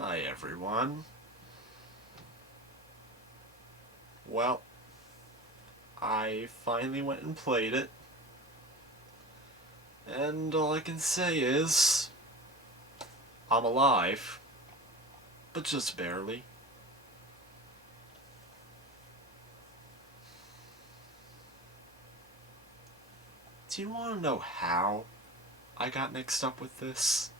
Hi everyone. Well, I finally went and played it, and all I can say is I'm alive, but just barely. Do you want to know how I got mixed up with this?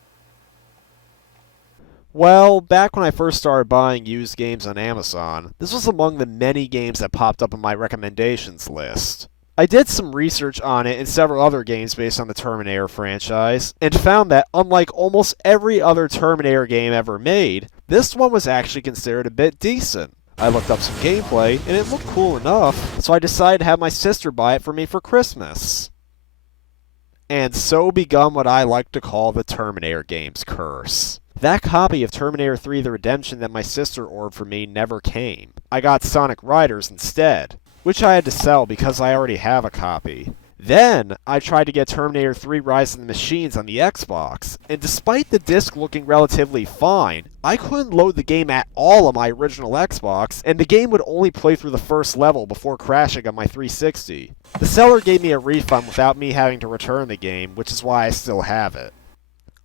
Well, back when I first started buying used games on Amazon, this was among the many games that popped up on my recommendations list. I did some research on it and several other games based on the Terminator franchise, and found that unlike almost every other Terminator game ever made, this one was actually considered a bit decent. I looked up some gameplay, and it looked cool enough, so I decided to have my sister buy it for me for Christmas. And so begun what I like to call the Terminator game's curse. That copy of Terminator 3 The Redemption that my sister ordered for me never came. I got Sonic Riders instead, which I had to sell because I already have a copy. Then, I tried to get Terminator 3 Rise of the Machines on the Xbox, and despite the disc looking relatively fine, I couldn't load the game at all on my original Xbox, and the game would only play through the first level before crashing on my 360. The seller gave me a refund without me having to return the game, which is why I still have it.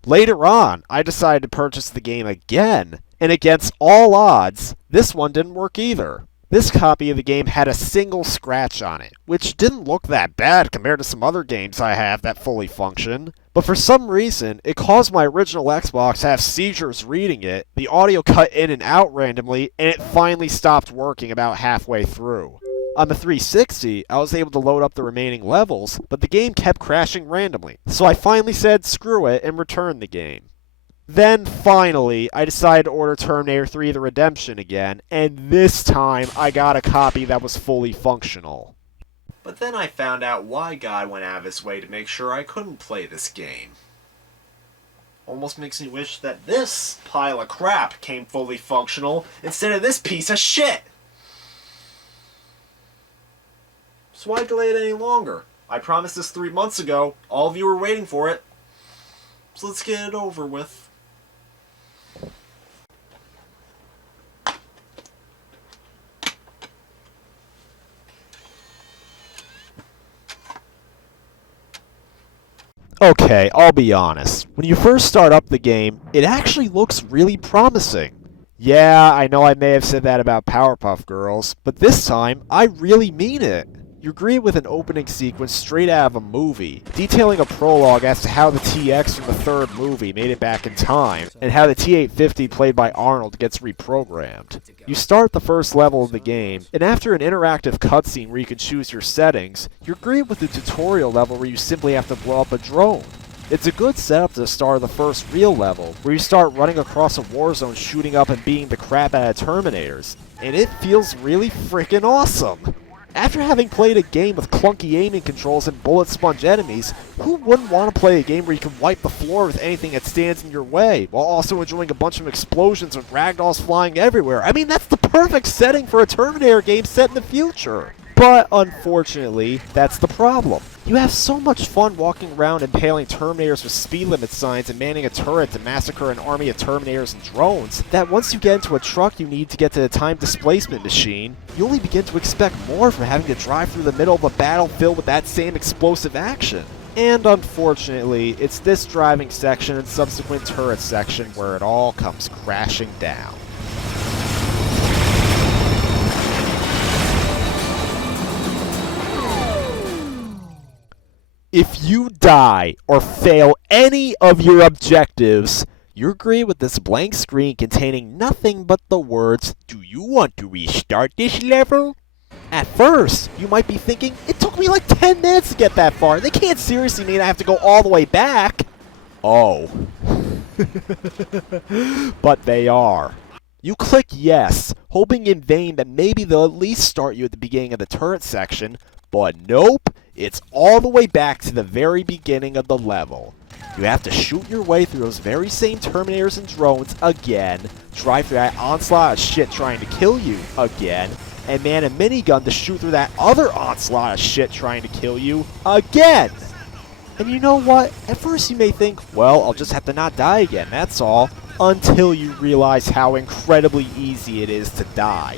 Later on, I decided to purchase the game again, and against all odds, this one didn't work either. This copy of the game had a single scratch on it, which didn't look that bad compared to some other games I have that fully function. But for some reason, it caused my original Xbox to have seizures reading it, the audio cut in and out randomly, and it finally stopped working about halfway through. On the 360, I was able to load up the remaining levels, but the game kept crashing randomly, so I finally said screw it and returned the game. Then, finally, I decided to order Terminator 3 The Redemption again, and this time I got a copy that was fully functional. But then I found out why God went out of his way to make sure I couldn't play this game. Almost makes me wish that this pile of crap came fully functional instead of this piece of shit! So why delay it any longer? I promised this 3 months ago. All of you were waiting for it. So let's get it over with. Okay, I'll be honest. When you first start up the game, it actually looks really promising. Yeah, I know I may have said that about Powerpuff Girls, but this time, I really mean it. You greet with an opening sequence straight out of a movie, detailing a prologue as to how the TX from the third movie made it back in time, and how the T-850 played by Arnold gets reprogrammed. You start the first level of the game, and after an interactive cutscene where you can choose your settings, you're greeted with a tutorial level where you simply have to blow up a drone. It's a good setup to the start of the first real level, where you start running across a war zone shooting up and beating the crap out of Terminators, and it feels really freaking awesome! After having played a game with clunky aiming controls and bullet sponge enemies, who wouldn't want to play a game where you can wipe the floor with anything that stands in your way, while also enjoying a bunch of explosions and ragdolls flying everywhere? I mean, that's the perfect setting for a Terminator game set in the future! But, unfortunately, that's the problem. You have so much fun walking around impaling Terminators with speed limit signs and manning a turret to massacre an army of Terminators and drones, that once you get into a truck you need to get to the time displacement machine, you only begin to expect more from having to drive through the middle of a battle filled with that same explosive action. And unfortunately, it's this driving section and subsequent turret section where it all comes crashing down. If you die or fail any of your objectives, you're greeted with this blank screen containing nothing but the words, "Do you want to restart this level?" At first, you might be thinking, it took me like 10 minutes to get that far. They can't seriously mean I have to go all the way back. Oh. But they are. You click yes, hoping in vain that maybe they'll at least start you at the beginning of the turret section, but nope, it's all the way back to the very beginning of the level. You have to shoot your way through those very same Terminators and drones again, drive through that onslaught of shit trying to kill you again, and man a minigun to shoot through that other onslaught of shit trying to kill you again! And you know what? At first you may think, well, I'll just have to not die again, that's all. until you realize how incredibly easy it is to die.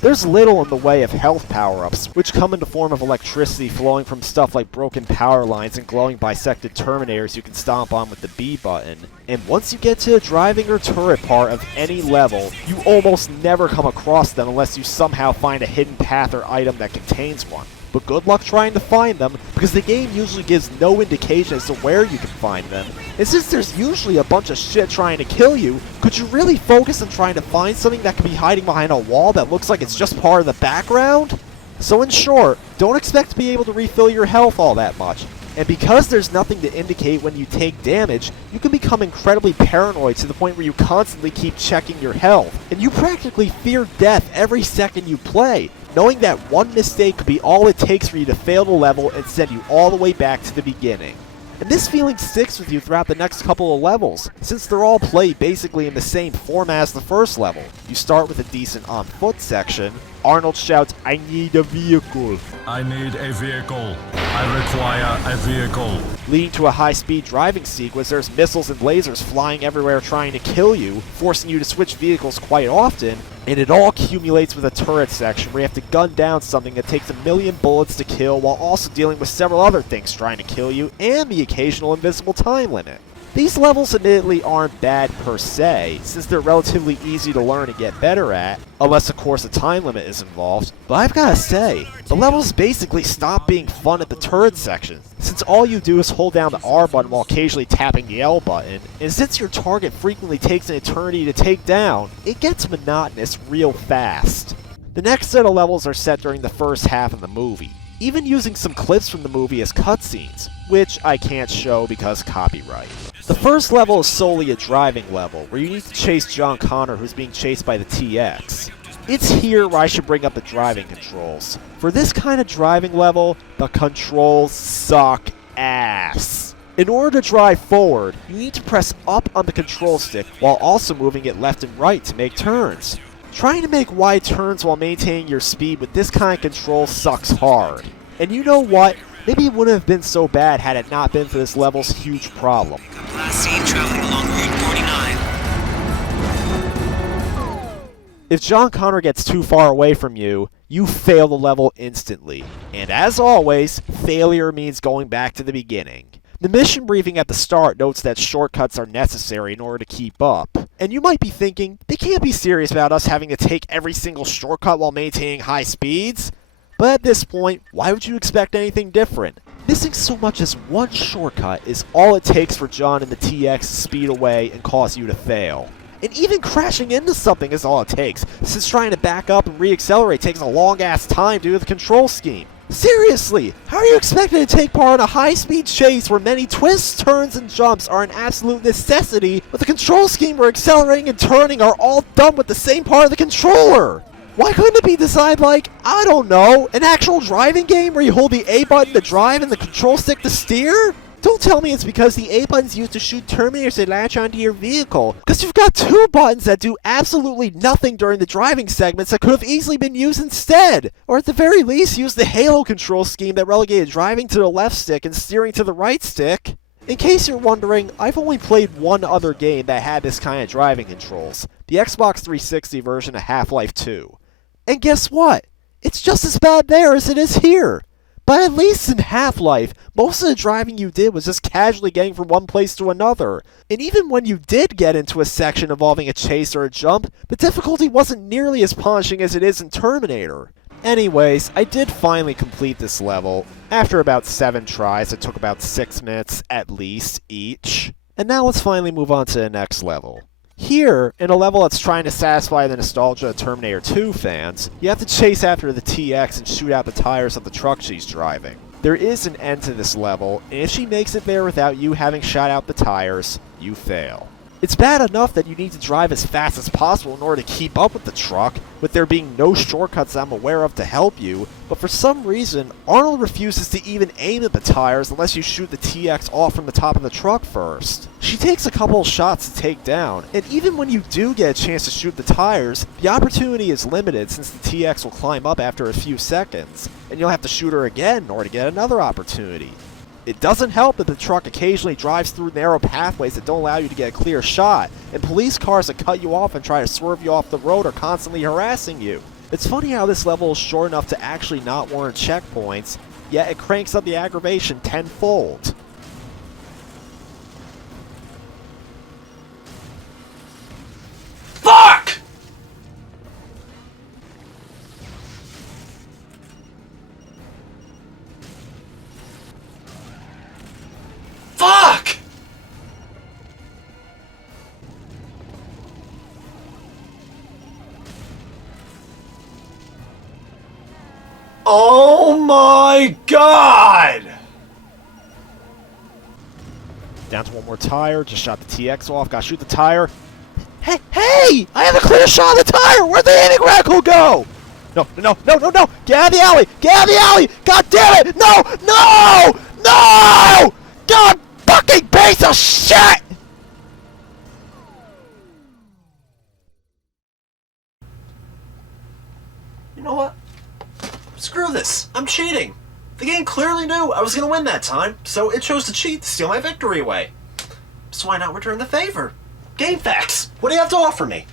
There's little in the way of health power-ups, which come in the form of electricity flowing from stuff like broken power lines and glowing bisected Terminators you can stomp on with the B button. And once you get to the driving or turret part of any level, you almost never come across them unless you somehow find a hidden path or item that contains one. But good luck trying to find them, because the game usually gives no indication as to where you can find them. And since there's usually a bunch of shit trying to kill you, could you really focus on trying to find something that could be hiding behind a wall that looks like it's just part of the background? So in short, don't expect to be able to refill your health all that much. And because there's nothing to indicate when you take damage, you can become incredibly paranoid to the point where you constantly keep checking your health. And you practically fear death every second you play, knowing that one mistake could be all it takes for you to fail the level and send you all the way back to the beginning. And this feeling sticks with you throughout the next couple of levels, since they're all played basically in the same format as the first level. You start with a decent on-foot section. Arnold shouts, "I need a vehicle." I need a vehicle. I require a vehicle. Leading to a high-speed driving sequence, there's missiles and lasers flying everywhere trying to kill you, forcing you to switch vehicles quite often, and it all accumulates with a turret section where you have to gun down something that takes 1,000,000 bullets to kill while also dealing with several other things trying to kill you, and the occasional invisible time limit. These levels admittedly aren't bad per se, since they're relatively easy to learn and get better at, unless of course a time limit is involved, but I've gotta say, the levels basically stop being fun at the turret section, since all you do is hold down the R button while occasionally tapping the L button, and since your target frequently takes an eternity to take down, it gets monotonous real fast. The next set of levels are set during the first half of the movie, even using some clips from the movie as cutscenes, which I can't show because copyright. The first level is solely a driving level, where you need to chase John Connor, who's being chased by the TX. It's here where I should bring up the driving controls. For this kind of driving level, the controls suck ass. In order to drive forward, you need to press up on the control stick while also moving it left and right to make turns. Trying to make wide turns while maintaining your speed with this kind of control sucks hard. And you know what? Maybe it wouldn't have been so bad had it not been for this level's huge problem. Last seen traveling along Route 49. If John Connor gets too far away from you, you fail the level instantly. And as always, failure means going back to the beginning. The mission briefing at the start notes that shortcuts are necessary in order to keep up. And you might be thinking, they can't be serious about us having to take every single shortcut while maintaining high speeds? But at this point, why would you expect anything different? Missing so much as one shortcut is all it takes for John and the TX to speed away and cause you to fail. And even crashing into something is all it takes, since trying to back up and re-accelerate takes a long-ass time due to the control scheme. Seriously, how are you expected to take part in a high-speed chase where many twists, turns, and jumps are an absolute necessity, but the control scheme where accelerating and turning are all done with the same part of the controller? Why couldn't it be designed like, I don't know, an actual driving game where you hold the A button to drive and the control stick to steer? Don't tell me it's because the A button's used to shoot Terminators that latch onto your vehicle, because you've got two buttons that do absolutely nothing during the driving segments that could have easily been used instead, or at the very least use the Halo control scheme that relegated driving to the left stick and steering to the right stick. In case you're wondering, I've only played one other game that had this kind of driving controls, the Xbox 360 version of Half-Life 2. And guess what? It's just as bad there as it is here. But at least in Half-Life, most of the driving you did was just casually getting from one place to another. And even when you did get into a section involving a chase or a jump, the difficulty wasn't nearly as punishing as it is in Terminator. Anyways, I did finally complete this level. After about 7 tries, it took about 6 minutes at least each. And now let's finally move on to the next level. Here, in a level that's trying to satisfy the nostalgia of Terminator 2 fans, you have to chase after the TX and shoot out the tires of the truck she's driving. There is an end to this level, and if she makes it there without you having shot out the tires, you fail. It's bad enough that you need to drive as fast as possible in order to keep up with the truck, with there being no shortcuts I'm aware of to help you, but for some reason, Arnold refuses to even aim at the tires unless you shoot the TX off from the top of the truck first. She takes a couple of shots to take down, and even when you do get a chance to shoot the tires, the opportunity is limited since the TX will climb up after a few seconds, and you'll have to shoot her again in order to get another opportunity. It doesn't help that the truck occasionally drives through narrow pathways that don't allow you to get a clear shot, and police cars that cut you off and try to swerve you off the road are constantly harassing you. It's funny how this level is short enough to actually not warrant checkpoints, yet it cranks up the aggravation tenfold. Fuck! Fuck! Oh my god! Down to one more tire, just shot the TX off, gotta shoot the tire. Hey! I have a clear shot of the tire! Where'd the landing radical go? No! Get out of the alley! Get out of the alley! God damn it! No! God fucking piece of shit! You know what? Screw this. I'm cheating. The game clearly knew I was gonna win that time, so it chose to cheat to steal my victory away. So why not return the favor? Game facts. What do you have to offer me?